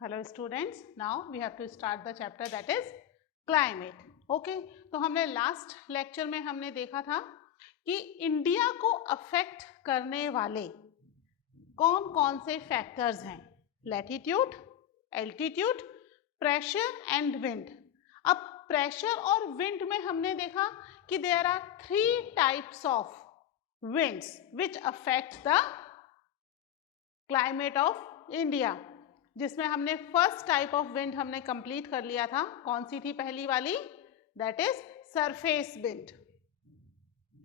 Hello students, now we have to start the chapter that is climate. Okay, तो हमने last lecture में हमने देखा था कि इंडिया को अफेक्ट करने वाले कौन कौन से फैक्टर्स हैं, latitude, altitude, pressure and wind. अब प्रेशर और विंड में हमने देखा कि there are 3 types of winds which affect the climate of India, जिसमें हमने फर्स्ट टाइप ऑफ विंड हमने कंप्लीट कर लिया था। कौन सी थी पहली वाली? That is surface wind.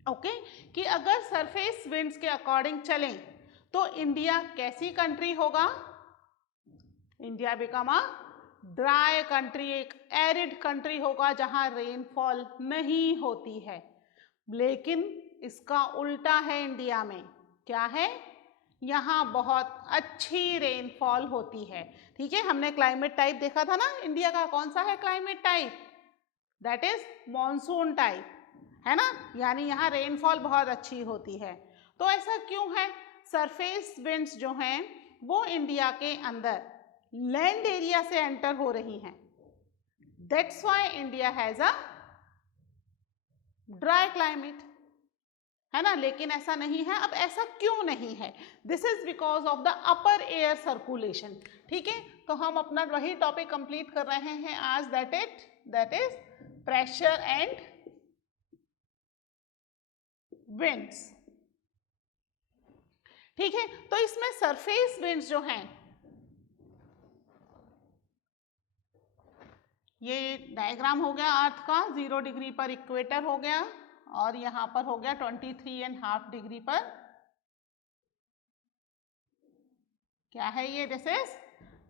Okay, कि अगर सरफेस विंड्स के अकॉर्डिंग चलें तो इंडिया कैसी कंट्री होगा? India become a dry country, एक एरिड कंट्री होगा जहां रेनफॉल नहीं होती है। लेकिन इसका उल्टा है इंडिया में, क्या है? यहाँ बहुत अच्छी रेनफॉल होती है। ठीक है, हमने क्लाइमेट टाइप देखा था ना इंडिया का, कौन सा है climate type? That is monsoon type, है ना, यानी यहाँ रेनफॉल बहुत अच्छी होती है। तो ऐसा क्यों है? सरफेस विंड्स जो हैं वो इंडिया के अंदर लैंड एरिया से एंटर हो रही हैं। That's why India has a dry climate, है ना। लेकिन ऐसा नहीं है। अब ऐसा क्यों नहीं है? This is because of the upper air circulation. ठीक है, तो हम अपना वही टॉपिक कंप्लीट कर रहे हैं आज, that is pressure and winds. ठीक है, तो इसमें सरफेस विंड्स जो हैं, ये डायग्राम हो गया अर्थ का, 0 डिग्री पर इक्वेटर हो गया और यहाँ पर हो गया 23.5 डिग्री पर। क्या है ये? This is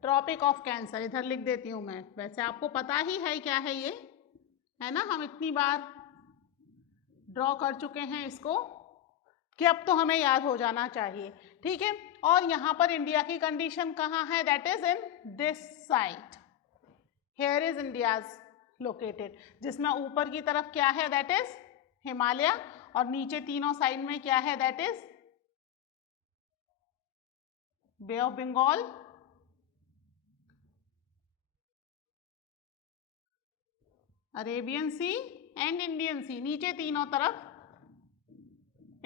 tropic of cancer. इधर लिख देती हूँ मैं, वैसे आपको पता ही है क्या है ये, है ना। हम इतनी बार ड्रॉ कर चुके हैं इसको कि अब तो हमें याद हो जाना चाहिए। ठीक है, और यहाँ पर इंडिया की कंडीशन कहाँ है? That is in this side, here is India's located, जिसमें ऊपर की तरफ क्या है? दैट इज हिमालय, और नीचे तीनों साइड में क्या है? That is bay of Bengal, Arabian sea and Indian sea. नीचे तीनों तरफ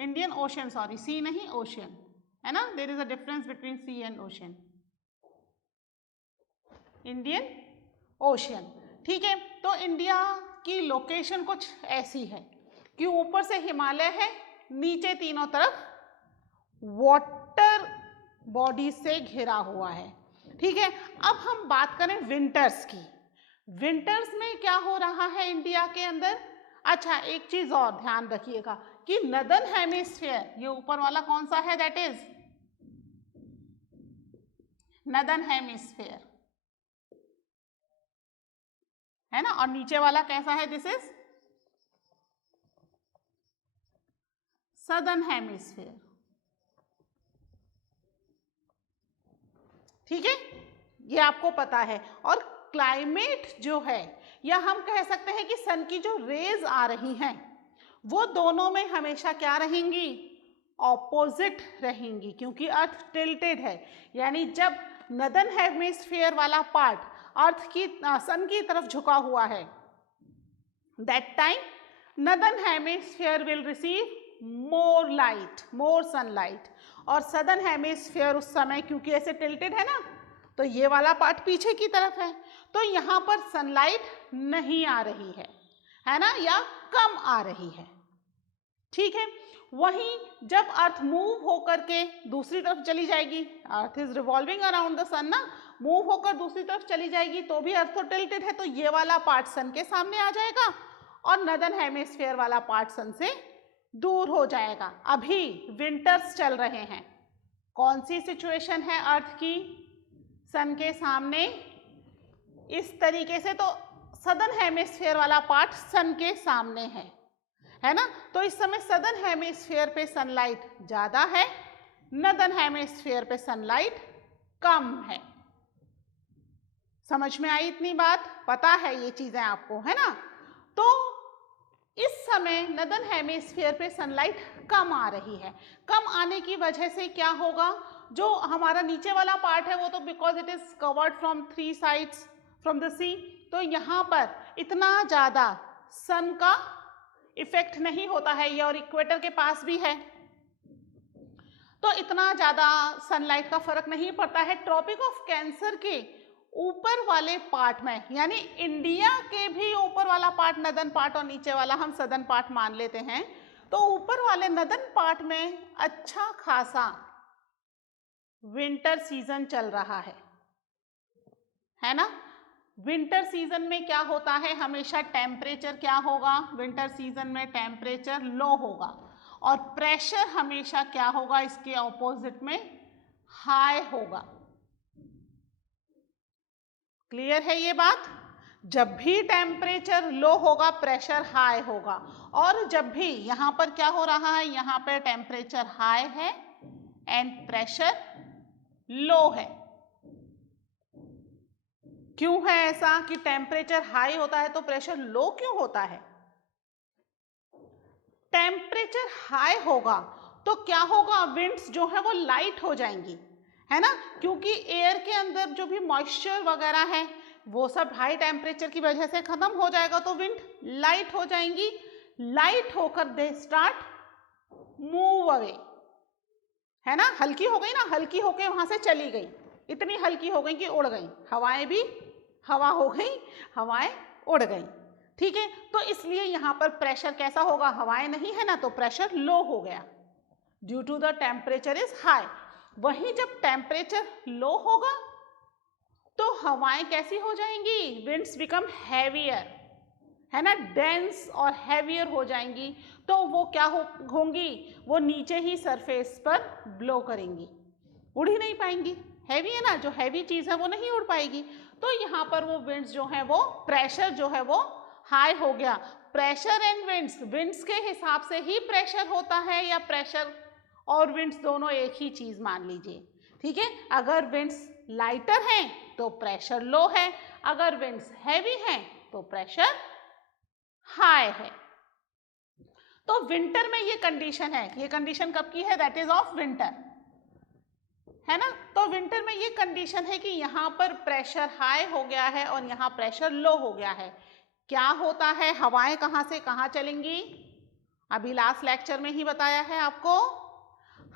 इंडियन ओशन, सॉरी सी नहीं ओशन, है ना। There is a difference between sea and ocean, Indian ocean. ठीक है, तो इंडिया की लोकेशन कुछ ऐसी है कि ऊपर से हिमालय है, नीचे तीनों तरफ वाटर बॉडी से घिरा हुआ है। ठीक है, अब हम बात करें विंटर्स की। विंटर्स में क्या हो रहा है इंडिया के अंदर? अच्छा, एक चीज और ध्यान रखिएगा कि नदर्न हेमिस्फीयर, ये ऊपर वाला कौन सा है? दैट इज नदर्न हेमिस्फीयर, है ना, और नीचे वाला कैसा है? This is southern hemisphere. ठीक है, ये आपको पता है। और क्लाइमेट जो है, या हम कह सकते हैं कि सन की जो रेज आ रही हैं वो दोनों में हमेशा क्या रहेंगी? ऑपोजिट रहेंगी, क्योंकि अर्थ टिल्टेड है। यानी जब नदर्न हेमिस्फीयर वाला पार्ट अर्थ की सन की तरफ झुका हुआ है, that time northern hemisphere will receive more light, more sunlight, और सदर्न हेमिस्फीयर उस समय क्योंकि ऐसे टिल्टेड है ना, तो ये वाला पार्ट पीछे की तरफ है, तो यहाँ पर सनलाइट नहीं आ रही है ना, या कम आ रही है। ठीक है, वहीं जब अर्थ मूव होकर के दूसरी तरफ चली जाएगी, earth is revolving around the sun ना, मूव होकर दूसरी तरफ चली जाएगी तो भी अर्थ तो टिल्टेड है, तो ये वाला पार्ट सन के सामने आ जाएगा और नदर्न हेमिस्फीयर वाला पार्ट सन से दूर हो जाएगा। अभी विंटर्स चल रहे हैं, कौन सी सिचुएशन है अर्थ की? सन के सामने इस तरीके से, तो सदर्न हेमिस्फीयर वाला पार्ट सन के सामने है ना। तो इस समय सदर्न हेमिस्फीयर पे सनलाइट ज्यादा है, नदर्न हेमिस्फीयर पे सनलाइट कम है। समझ में आई इतनी बात? पता है ये चीजें आपको, है ना। तो इस समय नदर्न हेमिस्फीयर पे सनलाइट कम आ रही है। कम आने की वजह से क्या होगा? जो हमारा नीचे वाला पार्ट है वो तो because it is covered from 3 sides from the sea, तो यहाँ पर इतना ज़्यादा सन का इफेक्ट नहीं होता है, ये और इक्वेटर के पास भी है तो इतना ज़्यादा सनलाइट का फर्क नहीं पड़ता है। ट्रॉपिक ऑफ कैंसर के ऊपर वाले पार्ट में, यानी इंडिया के भी ऊपर वाला पार्ट नदन पार्ट और नीचे वाला हम सदन पार्ट मान लेते हैं, तो ऊपर वाले नदन पार्ट में अच्छा खासा विंटर सीजन चल रहा है ना। विंटर सीजन में क्या होता है, हमेशा टेम्परेचर क्या होगा, विंटर सीजन में टेम्परेचर लो होगा और प्रेशर हमेशा क्या होगा, इसके ऑपोजिट में हाई होगा। क्लियर है ये बात? जब भी टेम्परेचर लो होगा प्रेशर हाई होगा, और जब भी यहाँ पर क्या हो रहा है, यहाँ पर टेम्परेचर हाई है एंड प्रेशर लो है। क्यों है ऐसा कि टेम्परेचर हाई होता है तो प्रेशर लो क्यों होता है? टेम्परेचर हाई होगा तो क्या होगा, विंड्स जो है वो लाइट हो जाएंगी, है ना, क्योंकि एयर के अंदर जो भी मॉइस्चर वगैरह है वो सब हाई टेम्परेचर की वजह से खत्म हो जाएगा, तो विंड लाइट हो जाएंगी। लाइट होकर दे स्टार्ट मूव अवे, है ना, हल्की हो गई ना, हल्की होके वहां से चली गई, इतनी हल्की हो गई कि उड़ गई, हवाएं भी हवा हो गई, हवाएं उड़ गई। ठीक है, तो इसलिए यहाँ पर प्रेशर कैसा होगा, हवाएं नहीं है ना, तो प्रेशर लो हो गया due to the temperature is high. वहीं जब टेम्परेचर लो होगा तो हवाएं कैसी हो जाएंगी, विंड्स बिकम हैवियर, है ना, डेंस और हैवियर हो जाएंगी, तो वो क्या होंगी, वो नीचे ही सरफेस पर ब्लो करेंगी, उड़ ही नहीं पाएंगी, हैवी है ना, जो हैवी चीज है वो नहीं उड़ पाएगी। तो यहाँ पर वो विंड्स जो है वो प्रेशर जो है वो हाई हो गया। प्रेशर एंड विंड्स, विंड्स के हिसाब से ही प्रेशर होता है, या प्रेशर और विंड्स दोनों एक ही चीज मान लीजिए। ठीक है, अगर विंड्स लाइटर हैं तो प्रेशर लो है, अगर विंड्स हैवी हैं तो प्रेशर हाई है। तो विंटर में ये कंडीशन है, ये कंडीशन कब की है, दैट इज ऑफ विंटर, है ना। तो विंटर में ये कंडीशन है कि यहाँ पर प्रेशर हाई हो गया है और यहाँ प्रेशर लो हो गया है। क्या होता है, हवाएं कहाँ से कहाँ चलेंगी, अभी लास्ट लेक्चर में ही बताया है आपको,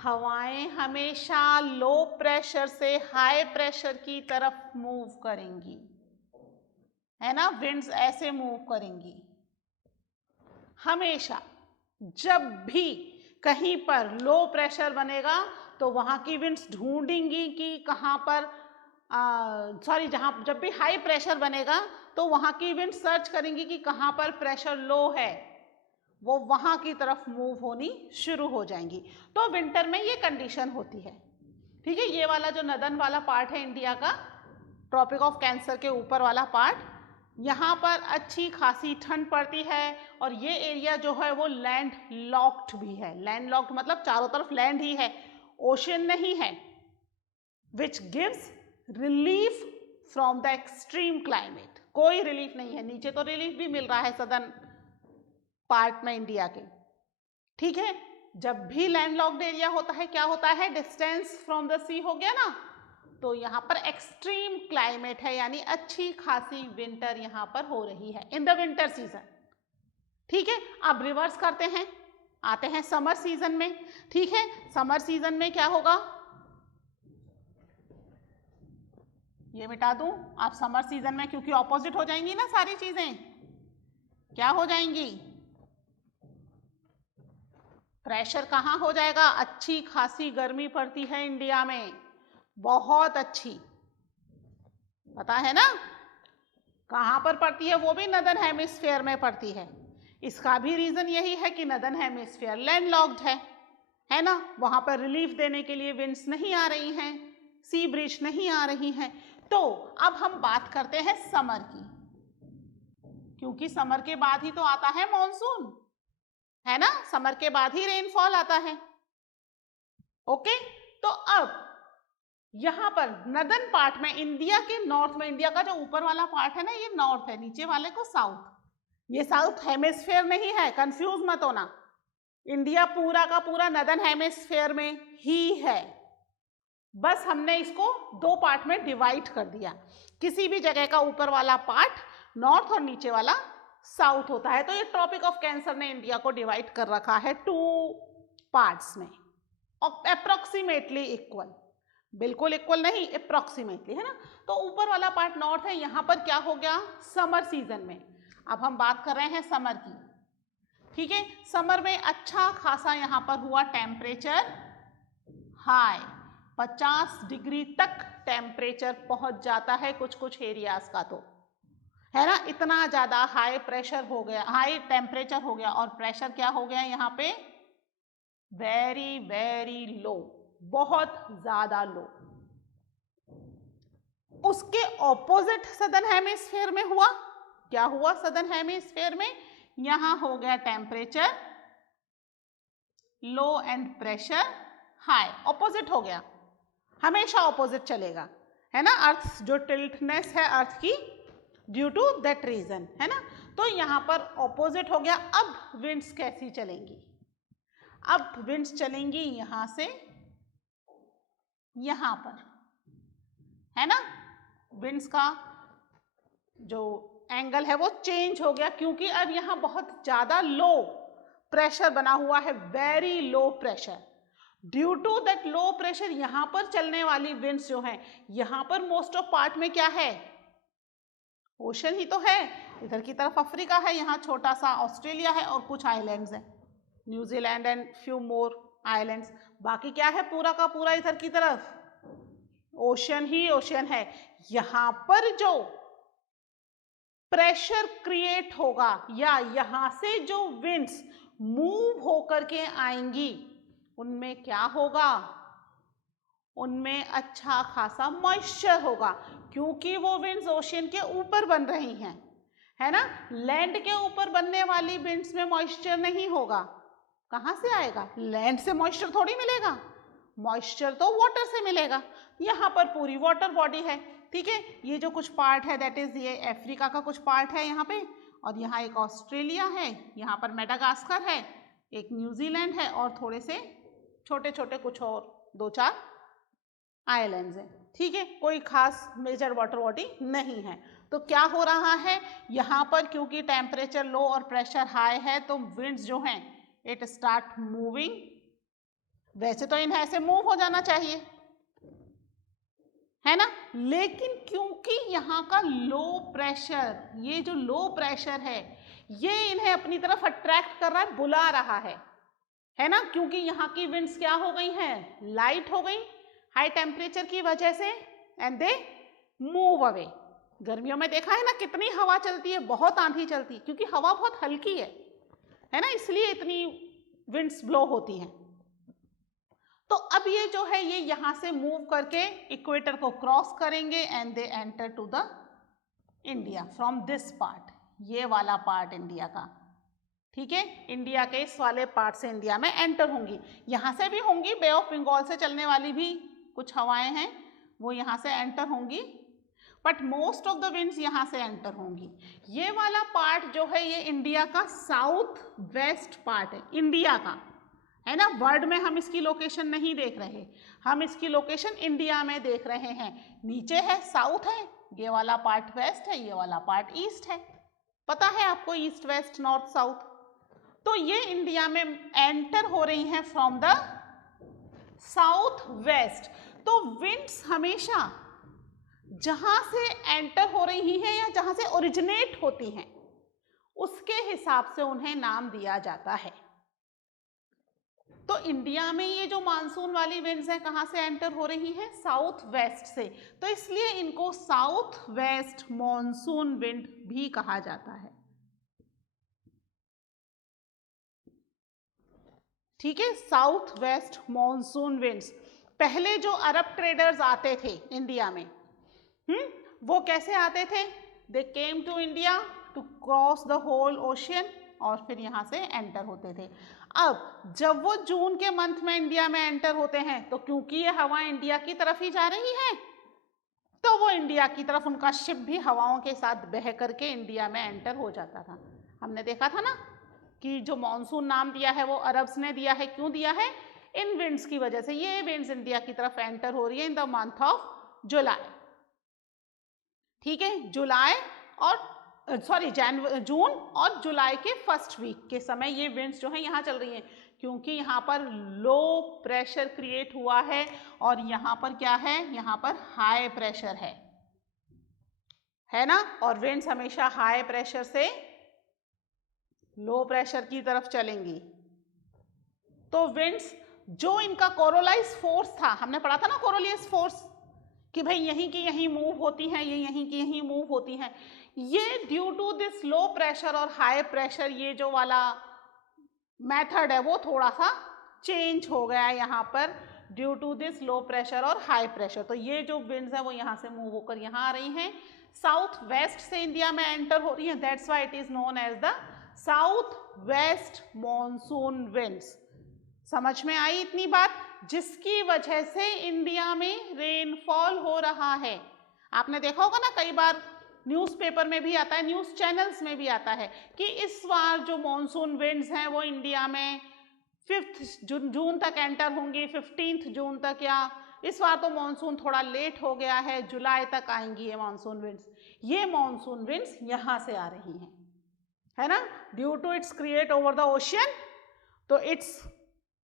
हवाएं हमेशा लो प्रेशर से हाई प्रेशर की तरफ मूव करेंगी, है ना, विंड्स ऐसे मूव करेंगी हमेशा। जब भी कहीं पर लो प्रेशर बनेगा तो वहां की विंड्स ढूंढेंगी कि कहाँ पर जब भी हाई प्रेशर बनेगा तो वहां की विंड्स सर्च करेंगी कि कहाँ पर प्रेशर लो है, वो वहां की तरफ मूव होनी शुरू हो जाएंगी। तो विंटर में ये कंडीशन होती है। ठीक है, ये वाला जो नदन वाला पार्ट है इंडिया का, ट्रॉपिक ऑफ कैंसर के ऊपर वाला पार्ट, यहाँ पर अच्छी खासी ठंड पड़ती है और ये एरिया जो है वो लैंड लॉक्ड भी है। लैंड लॉक्ड मतलब चारों तरफ लैंड ही है, ओशन नहीं है, which gives relief from the extreme climate. कोई रिलीफ नहीं है, नीचे तो रिलीफ भी मिल रहा है सदर्न पार्ट में इंडिया के। ठीक है, जब भी लैंड लॉक्ड एरिया होता है क्या होता है, डिस्टेंस फ्रॉम द सी हो गया ना, तो यहाँ पर एक्सट्रीम क्लाइमेट है, यानी अच्छी खासी विंटर यहाँ पर हो रही है इन द विंटर सीजन। ठीक है, अब रिवर्स करते हैं, आते हैं समर सीजन में। ठीक है, समर सीजन में क्या होगा, ये मिटा दूं, आप समर सीजन में, क्योंकि ऑपोजिट हो जाएंगी ना सारी चीजें, क्या हो जाएंगी, प्रेशर कहाँ हो जाएगा, अच्छी खासी गर्मी पड़ती है इंडिया में, बहुत अच्छी, पता है ना कहाँ पर पड़ती है, वो भी नदर्न हेमिस्फीयर में पड़ती है। इसका भी रीजन यही है कि नदर्न हेमिस्फीयर लैंडलॉक्ड है ना, वहां पर रिलीफ देने के लिए विंड्स नहीं आ रही हैं, सी ब्रीज नहीं आ रही हैं। तो अब हम बात करते हैं समर की, क्योंकि समर के बाद ही तो आता है मॉनसून, है ना, समर के बाद ही रेनफॉल आता है। ओके, तो अब यहां पर नदर्न पार्ट में, इंडिया के नॉर्थ में, इंडिया का जो ऊपर वाला पार्ट है ना ये नॉर्थ है, नीचे वाले को साउथ, ये साउथ हेमिस्फीयर नहीं है, कंफ्यूज मत होना, इंडिया पूरा का पूरा नदर्न हेमिस्फीयर में ही है। बस हमने इसको दो पार्ट में डिवाइड कर दिया। किसी भी जगह का ऊपर वाला पार्ट नॉर्थ और नीचे वाला साउथ होता है। तो ये ट्रॉपिक ऑफ कैंसर ने इंडिया को डिवाइड कर रखा है 2 पार्ट्स में, अप्रोक्सीमेटली इक्वल, बिल्कुल इक्वल नहीं, अप्रोक्सीमेटली, है ना। तो ऊपर वाला पार्ट नॉर्थ है, यहाँ पर क्या हो गया, समर सीजन में। अब हम बात कर रहे हैं समर की, ठीक है। समर में अच्छा खासा यहाँ पर हुआ टेम्परेचर हाई, 50 डिग्री तक टेम्परेचर पहुंच जाता है कुछ कुछ एरियाज का, तो है ना, इतना ज्यादा हाई प्रेशर हो गया, हाई टेम्परेचर हो गया, और प्रेशर क्या हो गया यहाँ पे, वेरी वेरी लो, बहुत ज्यादा लो। उसके ऑपोजिट सदर्न हेमिस्फीयर में हुआ, क्या हुआ सदर्न हेमिस्फीयर में, यहां हो गया temperature low and pressure high, opposite हो गया, हमेशा ऑपोजिट चलेगा, है ना। अर्थ जो टिल्टनेस है अर्थ की, ड्यू टू दैट रीजन, है ना। तो यहां पर ऑपोजिट हो गया। अब विंड्स कैसी चलेंगी, अब विंड्स चलेंगी यहां से यहां पर, है ना। विंड्स का जो एंगल है वो चेंज हो गया, क्योंकि अब यहां बहुत ज्यादा लो प्रेशर बना हुआ है, very low pressure. Due to that low pressure यहां पर चलने वाली विंड्स जो है, यहां पर मोस्ट ऑफ पार्ट में क्या है, ओशन ही तो है। इधर की तरफ अफ्रीका है, यहाँ छोटा सा ऑस्ट्रेलिया है और कुछ आइलैंड्स हैं, New Zealand and few more islands. बाकी क्या है, पूरा का पूरा इधर की तरफ ओशन ही ओशन है। यहाँ पर जो प्रेशर क्रिएट होगा या यहाँ से जो विंड्स मूव होकर के आएंगी, उनमें क्या होगा, उनमें अच्छा खासा मॉइस्चर होगा, क्योंकि वो विंड्स ओशन के ऊपर बन रही हैं, है ना। लैंड के ऊपर बनने वाली विंड्स में मॉइस्चर नहीं होगा, कहाँ से आएगा, लैंड से मॉइस्चर थोड़ी मिलेगा, मॉइस्चर तो वाटर से मिलेगा। यहाँ पर पूरी वाटर बॉडी है, ठीक है। ये जो कुछ पार्ट है दैट इज ये अफ्रीका का कुछ पार्ट है यहाँ पे, और यहाँ एक ऑस्ट्रेलिया है, यहाँ पर मेडागास्कर है, एक न्यूजीलैंड है, और थोड़े से छोटे छोटे कुछ और 2-4 आइलैंड्स हैं, ठीक है। कोई खास मेजर वाटर बॉडी नहीं है। तो क्या हो रहा है यहाँ पर, क्योंकि टेम्परेचर लो और प्रेशर हाई है, तो विंड्स जो हैं इट स्टार्ट मूविंग। वैसे तो इन्हें ऐसे मूव हो जाना चाहिए, है ना, लेकिन क्योंकि यहाँ का लो प्रेशर, ये जो लो प्रेशर है ये इन्हें अपनी तरफ अट्रैक्ट कर रहा है, बुला रहा है ना। क्योंकि यहाँ की विंड्स क्या हो गई हैं, लाइट हो गई हाई टेम्परेचर की वजह से, एंड दे मूव अवे। गर्मियों में देखा है ना कितनी हवा चलती है, बहुत आंधी चलती है, क्योंकि हवा बहुत हल्की है ना, इसलिए इतनी विंड्स ब्लो होती हैं। तो अब ये जो है ये यहां से मूव करके इक्वेटर को क्रॉस करेंगे and they enter to the India from this part, ये वाला पार्ट इंडिया का, ठीक है। इंडिया के इस वाले पार्ट से इंडिया में एंटर होंगी, यहां से भी होंगी, बे ऑफ बंगाल से चलने वाली भी कुछ हवाएं हैं वो यहां से एंटर होंगी, but most of the winds यहां से एंटर होंगी। ये वाला पार्ट जो है ये इंडिया का साउथ वेस्ट पार्ट है, इंडिया का, है ना। वर्ल्ड में हम इसकी लोकेशन नहीं देख रहे, हम इसकी लोकेशन इंडिया में देख रहे हैं। नीचे है साउथ है, ये वाला पार्ट वेस्ट है, ये वाला पार्ट ईस्ट है, पता है आपको, ईस्ट वेस्ट नॉर्थ साउथ। तो ये इंडिया में एंटर हो रही हैं फ्रॉम द साउथ वेस्ट। तो विंड्स हमेशा जहां से एंटर हो रही हैं या जहां से ओरिजिनेट होती हैं उसके हिसाब से उन्हें नाम दिया जाता है। तो इंडिया में ये जो मानसून वाली विंड्स हैं कहां से एंटर हो रही हैं, साउथ वेस्ट से, तो इसलिए इनको साउथ वेस्ट मॉनसून विंड भी कहा जाता है, ठीक है। South west monsoon winds. पहले जो अरब ट्रेडर्स आते थे इंडिया में, वो कैसे आते थे, they came to India to cross the whole ocean, और फिर यहाँ से एंटर होते थे। अब जब वो जून के मंथ में इंडिया में एंटर होते हैं, तो क्योंकि ये हवा इंडिया की तरफ ही जा रही है, तो वो इंडिया की तरफ उनका शिप भी हवाओं के साथ बह करके इंडिया में एंटर हो जाता था। हमने देखा था ना कि जो मॉनसून नाम दिया है वो अरब्स ने दिया है, क्यों दिया है, इन विंड्स की वजह से। ये विंड्स इंडिया की तरफ एंटर हो रही है in the month of July. ठीक है, जुलाई और जून और जुलाई के फर्स्ट वीक के समय ये विंड्स जो है यहाँ चल रही हैं, क्योंकि यहाँ पर लो प्रेशर क्रिएट हुआ है और यहाँ पर क्या है, यहाँ पर हाई प्रेशर है ना। और विंड्स हमेशा हाई प्रेशर से लो प्रेशर की तरफ चलेंगी। तो विंड्स जो इनका कोरोलाइज फोर्स था, हमने पढ़ा था ना कोरोलियस फोर्स, कि भाई यहीं की यहीं मूव होती हैं, ये यहीं की यहीं मूव होती हैं, ये due to this low pressure और हाई प्रेशर ये जो वाला मेथड है वो थोड़ा सा चेंज हो गया है यहाँ पर due to this low pressure और हाई प्रेशर। तो ये जो विंड्स है वो यहाँ से मूव होकर यहाँ आ रही हैं, साउथ वेस्ट से इंडिया में एंटर हो रही हैं। That's why it is known as the south west monsoon winds. समझ में आई इतनी बात, जिसकी वजह से इंडिया में रेनफॉल हो रहा है। आपने देखा होगा ना, कई बार न्यूज़पेपर में भी आता है, न्यूज़ चैनल्स में भी आता है कि इस बार जो मॉनसून विंड्स हैं वो इंडिया में 5 जून तक एंटर होंगी, 15 जून तक, या इस बार तो मॉनसून थोड़ा लेट हो गया है, जुलाई तक आएंगी ये मॉनसून विंड्स। ये मॉनसून विंड्स यहाँ से आ रही हैं, है ना, due to its create over the ocean, तो its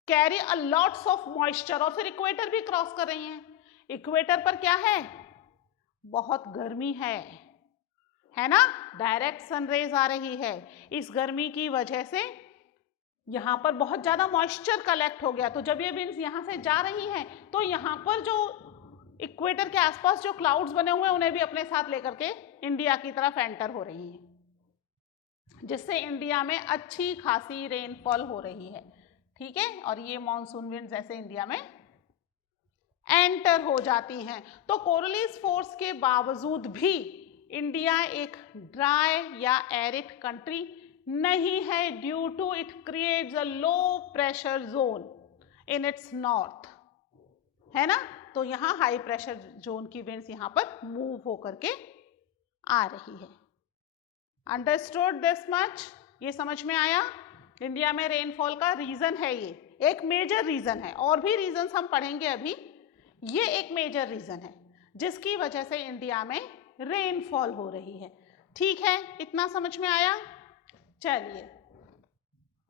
carry a lots of moisture, और फिर इक्वेटर भी क्रॉस कर रही हैं। इक्वेटर पर क्या है, बहुत गर्मी है ना, डायरेक्ट सनरेज आ रही है। इस गर्मी की वजह से यहाँ पर बहुत ज़्यादा मॉइस्चर कलेक्ट हो गया। तो जब ये विंड्स यहाँ से जा रही हैं तो यहाँ पर जो इक्वेटर के आसपास जो क्लाउड्स बने हुए हैं उन्हें भी अपने साथ लेकर के इंडिया की तरफ एंटर हो रही हैं, जिससे इंडिया में अच्छी खासी रेनफॉल हो रही है। ठीक है, और ये मॉनसून विंड्स ऐसे इंडिया में एंटर हो जाती हैं। तो कोरोलिस फोर्स के बावजूद भी इंडिया एक ड्राई या एरिड कंट्री नहीं है, due to it creates a low pressure zone in its north, है ना। तो यहाँ हाई प्रेशर जोन की विंड्स यहाँ पर मूव होकर के आ रही है। अंडरस्टूड दिस मच, ये समझ में आया। इंडिया में रेनफॉल का रीजन है, ये एक मेजर रीजन है, और भी रीजंस हम पढ़ेंगे अभी। ये एक मेजर रीजन है जिसकी वजह से इंडिया में रेनफॉल हो रही है। ठीक है, इतना समझ में आया। चलिए,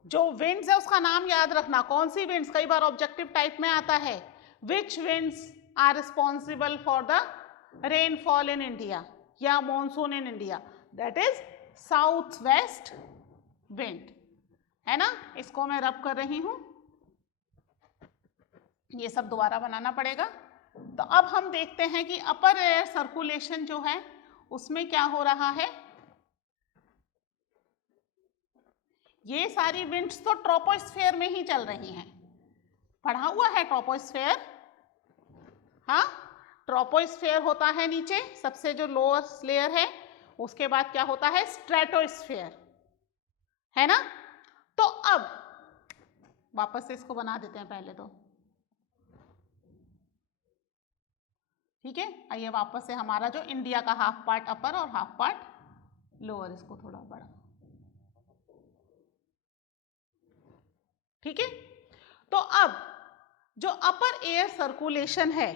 जो विंड्स है उसका नाम याद रखना, कौन सी विंड्स, कई बार ऑब्जेक्टिव टाइप में आता है, which winds are responsible for the rainfall in India या monsoon in India, that is south west wind, है ना। इसको मैं रब कर रही हूं, ये सब दोबारा बनाना पड़ेगा। तो अब हम देखते हैं कि अपर एयर सर्कुलेशन जो है उसमें क्या हो रहा है। ये सारी विंड्स तो ट्रोपोस्फेयर में ही चल रही हैं, पढ़ा हुआ है ट्रोपोस्फेयर। हाँ, ट्रोपोस्फेयर होता है नीचे सबसे जो लोअर लेयर है, उसके बाद क्या होता है, स्ट्रेटोस्फेयर, है ना। तो अब वापस से इसको बना देते हैं पहले तो, ठीक है। आइए वापस से हमारा जो इंडिया का हाफ पार्ट अपर और हाफ पार्ट लोअर, इसको थोड़ा बड़ा, ठीक है। तो अब जो अपर एयर सर्कुलेशन है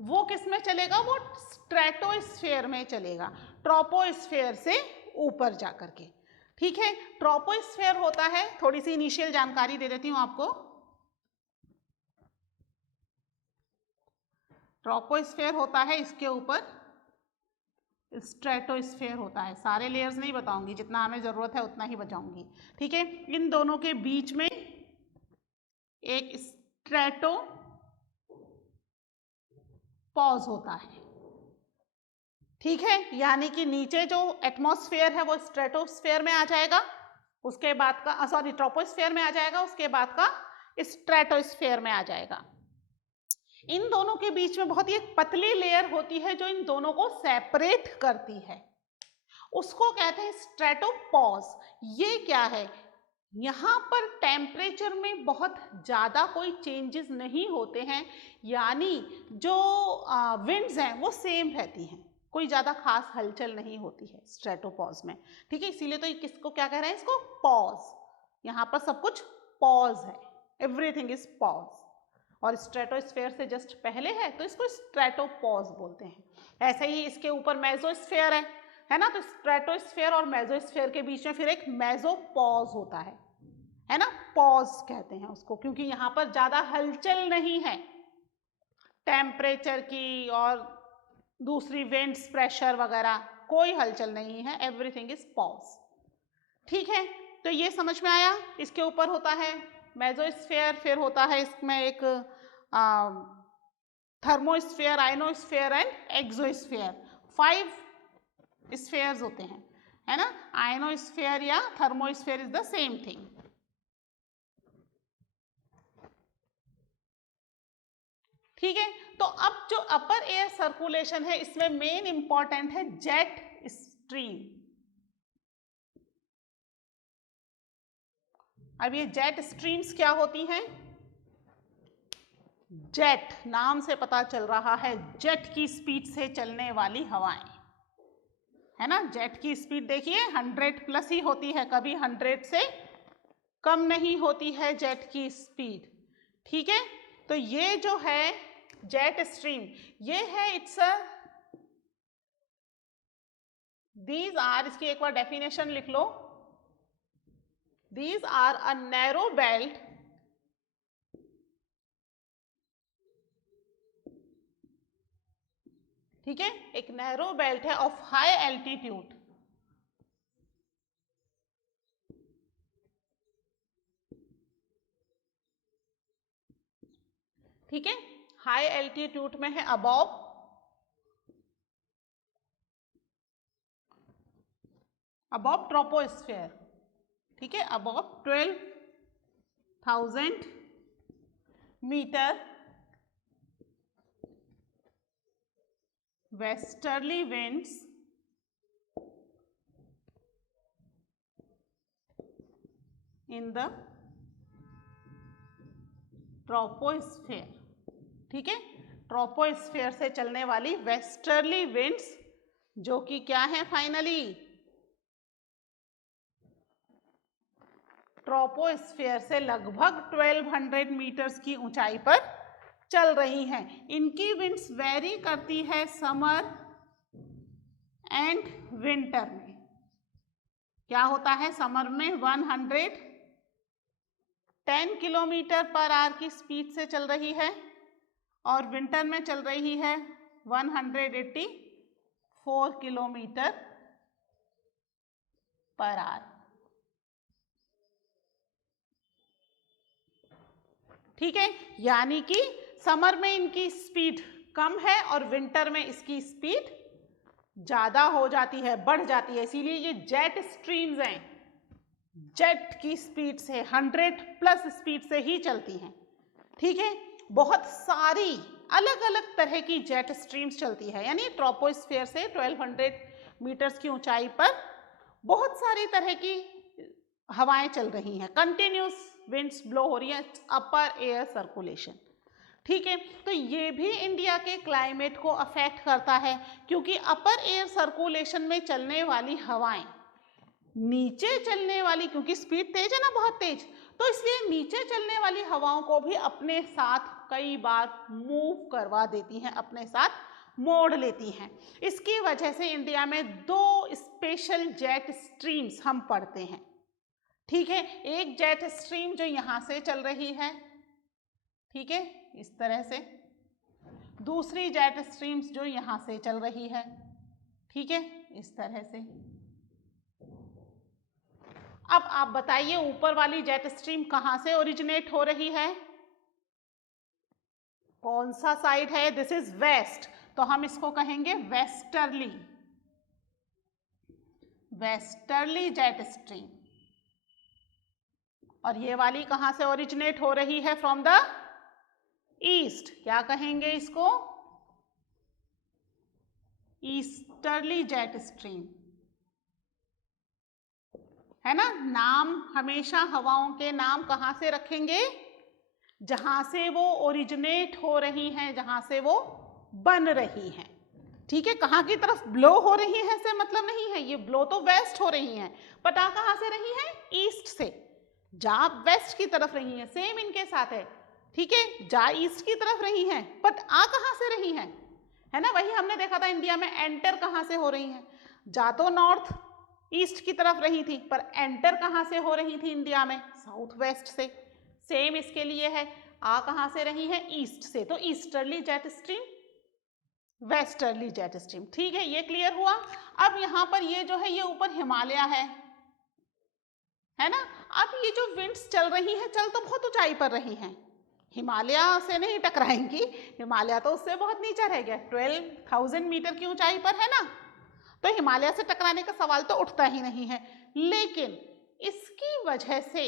वो किस में चलेगा, वो स्ट्रेटोस्फेयर में चलेगा, ट्रोपोस्फेयर से ऊपर जाकर के। ठीक है, ट्रोपोस्फेयर होता है, थोड़ी सी इनिशियल जानकारी दे देती हूं आपको। ट्रोपोस्फेयर होता है, इसके ऊपर स्ट्रेटोस्फेयर होता है। सारे लेयर्स नहीं बताऊंगी, जितना हमें जरूरत है उतना ही बताऊंगी, ठीक है। इन दोनों के बीच में एक स्ट्रेटो पॉज होता है, ठीक है। यानी कि नीचे जो एटमॉस्फेयर है वो स्ट्रेटोस्फेयर में आ जाएगा, उसके बाद का सॉरी ट्रोपोस्फेयर में आ जाएगा, उसके बाद का स्ट्रेटोस्फेयर में आ जाएगा। इन दोनों के बीच में बहुत ही एक पतली लेयर होती है जो इन दोनों को सेपरेट करती है, उसको कहते हैं स्ट्रेटोपॉज। ये क्या है, यहाँ पर टेम्परेचर में बहुत ज़्यादा कोई चेंजेस नहीं होते हैं, यानी जो विंड्स हैं वो सेम रहती हैं, कोई ज़्यादा खास हलचल नहीं होती है स्ट्रेटोपॉज में, ठीक है। इसीलिए तो किसको क्या कह रहे हैं, इसको पॉज, यहाँ पर सब कुछ पॉज है, एवरीथिंग इज पॉज। और स्ट्रेटोस्फेयर से जस्ट पहले है तो इसको स्ट्रेटोपॉज बोलते हैं। ऐसे ही इसके ऊपर मेसोस्फेयर है ना, तो स्ट्रेटोस्फेयर और मेसोस्फेयर के बीच में फिर एक मेसोपॉज होता है ना, पॉज कहते हैं उसको, क्योंकि यहाँ पर ज्यादा हलचल नहीं है टेम्परेचर की और दूसरी विंड्स, प्रेशर वगैरह, कोई हलचल नहीं है, एवरीथिंग इज पॉज। ठीक है, तो ये समझ में आया। इसके ऊपर होता है मेसोस्फेयर, फिर होता है इसमें एक thermosphere, ionosphere and exosphere. 5 spheres होते हैं, है ना। आयनोस्फेयर या thermosphere is the same thing. ठीक है, तो अब जो अपर एयर सर्कुलेशन है इसमें मेन इंपॉर्टेंट है जेट स्ट्रीम। अब ये जेट स्ट्रीम्स क्या होती हैं? जेट नाम से पता चल रहा है, जेट की स्पीड से चलने वाली हवाएं, है ना। जेट की स्पीड देखिए 100+ ही होती है, कभी 100 से कम नहीं होती है जेट की स्पीड। ठीक है, तो ये जो है जेट स्ट्रीम, ये है इट्स दीज आर, इसकी एक बार डेफिनेशन लिख लो, these are a narrow belt ठीक है, एक नैरो बेल्ट है ऑफ हाई एल्टीट्यूड, ठीक है, हाई एल्टीट्यूड में है अबव ट्रोपोस्फेयर, ठीक है, above 12,000 metre, westerly winds in the troposphere. ठीक है, ट्रोपोस्फेयर से चलने वाली वेस्टर्ली विंड्स जो कि क्या है फाइनली ट्रोपोस्फेयर से लगभग 1200 मीटर्स की ऊंचाई पर चल रही हैं। इनकी विंड्स वेरी करती है समर एंड विंटर में। क्या होता है, समर में 110 किलोमीटर पर आवर की स्पीड से चल रही है और विंटर में चल रही है 184 किलोमीटर पर आवर। ठीक है, यानी कि समर में इनकी स्पीड कम है और विंटर में इसकी स्पीड ज्यादा हो जाती है, बढ़ जाती है, इसीलिए ये जेट स्ट्रीम्स हैं, जेट की स्पीड से 100+ स्पीड से ही चलती हैं। ठीक है, बहुत सारी अलग अलग तरह की जेट स्ट्रीम्स चलती है, यानी ट्रोपोस्फेयर से 1200 मीटर्स की ऊंचाई पर बहुत सारी तरह की हवाएं चल रही हैं, कंटिन्यूस विंड्स ब्लो हो रही है, अपर एयर सर्कुलेशन। ठीक है, तो ये भी इंडिया के क्लाइमेट को अफेक्ट करता है, क्योंकि अपर एयर सर्कुलेशन में चलने वाली हवाएं नीचे चलने वाली, क्योंकि स्पीड तेज है ना, बहुत तेज, तो इसलिए नीचे चलने वाली हवाओं को भी अपने साथ कई बार मूव करवा देती हैं, अपने साथ मोड़ लेती हैं। इसकी वजह से इंडिया में 2 स्पेशल जेट स्ट्रीम्स हम पढ़ते हैं। ठीक है, एक जेट स्ट्रीम जो यहाँ से चल रही है, ठीक है, इस तरह से, दूसरी जेट स्ट्रीम्स जो यहाँ से चल रही है, ठीक है, इस तरह से। अब आप बताइए ऊपर वाली जेट स्ट्रीम कहाँ से ओरिजिनेट हो रही है, कौन सा साइड है? दिस इज वेस्ट, तो हम इसको कहेंगे वेस्टर्ली, वेस्टर्ली जेट स्ट्रीम। और ये वाली कहाँ से ओरिजिनेट हो रही है? फ्रॉम द ईस्ट, क्या कहेंगे इसको? ईस्टर्ली जेट स्ट्रीम, है ना। नाम हमेशा हवाओं के नाम कहाँ से रखेंगे? जहां से वो ओरिजिनेट हो रही हैं, जहां से वो बन रही हैं। ठीक है, कहाँ की तरफ ब्लो हो रही है से मतलब नहीं है, ये ब्लो तो वेस्ट हो रही हैं, पता कहाँ से रही है? ईस्ट से। जा वेस्ट की तरफ रही हैं, सेम इनके साथ है, ठीक है, जा ईस्ट की तरफ रही हैं, बट आ कहाँ से रही हैं, है ना, वही हमने देखा था इंडिया में एंटर कहाँ से हो रही हैं, जा तो नॉर्थ ईस्ट की तरफ रही थी, पर एंटर कहाँ से हो रही थी इंडिया में, साउथ वेस्ट से। सेम इसके लिए है, आ कहाँ से रही है, ईस्ट से, तो easterly jet stream, westerly jet stream. ठीक है, ये क्लियर हुआ। अब यहाँ पर ये जो है ये ऊपर हिमालय है ना। अब ये जो विंड्स चल रही हैं, चल तो बहुत ऊंचाई पर रही हैं, हिमालय से नहीं टकराएंगी, हिमालय तो उससे बहुत नीचे रह गया, 12,000 मीटर की ऊंचाई पर है ना, तो हिमालय से टकराने का सवाल तो उठता ही नहीं है। लेकिन इसकी वजह से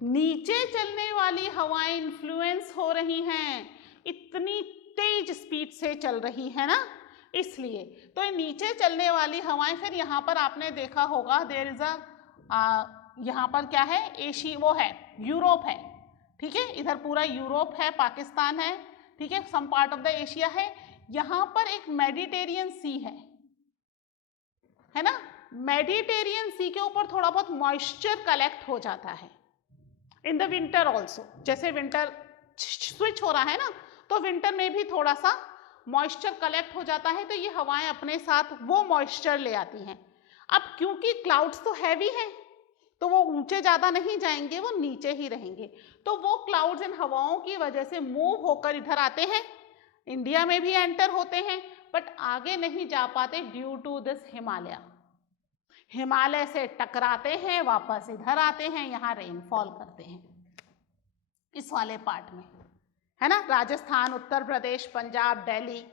नीचे चलने वाली हवाएं इन्फ्लुएंस हो रही हैं, इतनी तेज स्पीड से चल रही है ना, इसलिए तो नीचे चलने वाली हवाएं, फिर यहाँ पर आपने देखा होगा देयर इज यहाँ पर क्या है, एशिया वो है, यूरोप है, ठीक है, इधर पूरा यूरोप है, पाकिस्तान है, ठीक है, some part of the Asia है, यहाँ पर एक मेडिटेरियन सी है ना, मेडिटेरियन सी के ऊपर थोड़ा बहुत मॉइस्चर कलेक्ट हो जाता है इन द विंटर ऑल्सो, जैसे विंटर स्विच हो रहा है ना, तो विंटर में भी थोड़ा सा मॉइस्चर कलेक्ट हो जाता है, तो ये हवाएं अपने साथ वो मॉइस्चर ले आती हैं। अब क्योंकि क्लाउड्स तो हैवी हैं, तो वो ऊंचे ज़्यादा नहीं जाएंगे, वो नीचे ही रहेंगे, तो वो क्लाउड्स इन हवाओं की वजह से मूव होकर इधर आते हैं, इंडिया में भी एंटर होते हैं, बट आगे नहीं जा पाते due to this Himalaya, Himalaya से टकराते हैं, वापस इधर आते हैं, यहाँ रेनफॉल करते हैं इस वाले पार्ट में, है ना, राजस्थान, उत्तर प्रदेश, पंजाब, दिल्ली,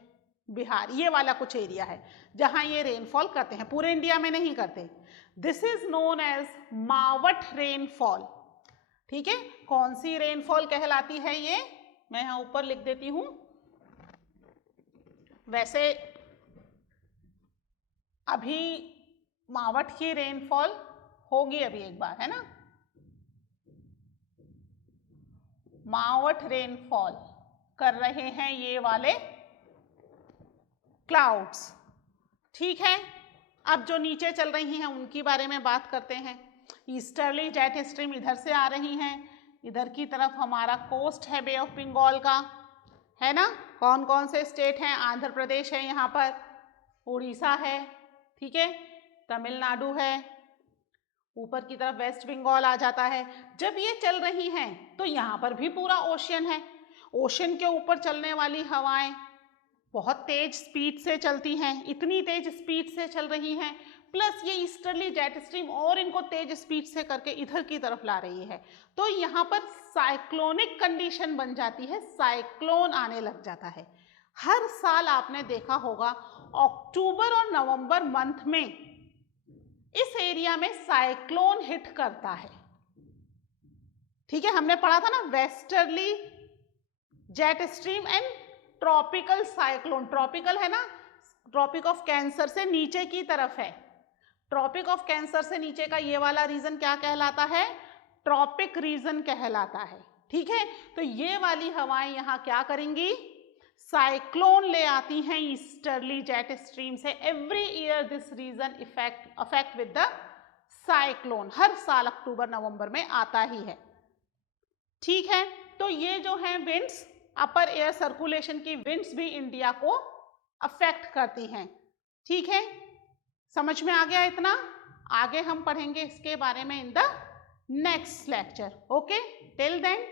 बिहार, ये वाला कुछ एरिया है जहाँ ये रेनफॉल करते हैं, पूरे इंडिया में नहीं करते। This is known as mawat rainfall, ठीक है। कौन सी रेनफॉल कहलाती है ये, मैं यहाँ ऊपर लिख देती हूँ, वैसे अभी मावट की रेनफॉल होगी अभी एक बार, है ना, मावट रेनफॉल कर रहे हैं ये वाले क्लाउड्स, ठीक है। अब जो नीचे चल रही हैं उनकी बारे में बात करते हैं। ईस्टर्ली जेट स्ट्रीम इधर से आ रही हैं, इधर की तरफ हमारा कोस्ट है बे ऑफ बंगाल का, है ना, कौन कौन से स्टेट हैं, आंध्र प्रदेश है, यहाँ पर उड़ीसा है, ठीक है, तमिलनाडु है, ऊपर की तरफ वेस्ट बंगाल आ जाता है। जब ये चल रही हैं तो यहाँ पर भी पूरा ओशियन है, ओशियन के ऊपर चलने वाली हवाएं बहुत तेज स्पीड से चलती हैं, इतनी तेज स्पीड से चल रही हैं, प्लस ये ईस्टर्ली जेट स्ट्रीम और इनको तेज स्पीड से करके इधर की तरफ ला रही है, तो यहाँ पर साइक्लोनिक कंडीशन बन जाती है, साइक्लोन आने लग जाता है। हर साल आपने देखा होगा अक्टूबर और नवंबर मंथ में इस एरिया में साइक्लोन हिट करता है, ठीक है, हमने पढ़ा था ना westerly jet stream and tropical cyclone, tropical है ना, ट्रॉपिक ऑफ कैंसर से नीचे की तरफ है, ट्रॉपिक ऑफ कैंसर से नीचे का ये वाला रीजन क्या कहलाता है, ट्रॉपिक रीजन कहलाता है, ठीक है। तो ये वाली हवाएं यहाँ क्या करेंगी, साइक्लोन ले आती हैं ईस्टर्ली जेट स्ट्रीम से। Every year this region affect with the cyclone, हर साल अक्टूबर नवंबर में आता ही है, ठीक है। तो ये जो है विंड्स, अपर एयर सर्कुलेशन की विंड्स भी इंडिया को अफेक्ट करती हैं, ठीक है, समझ में आ गया इतना। आगे हम पढ़ेंगे इसके बारे में in the next lecture. Okay, till then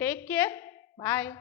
take care, bye.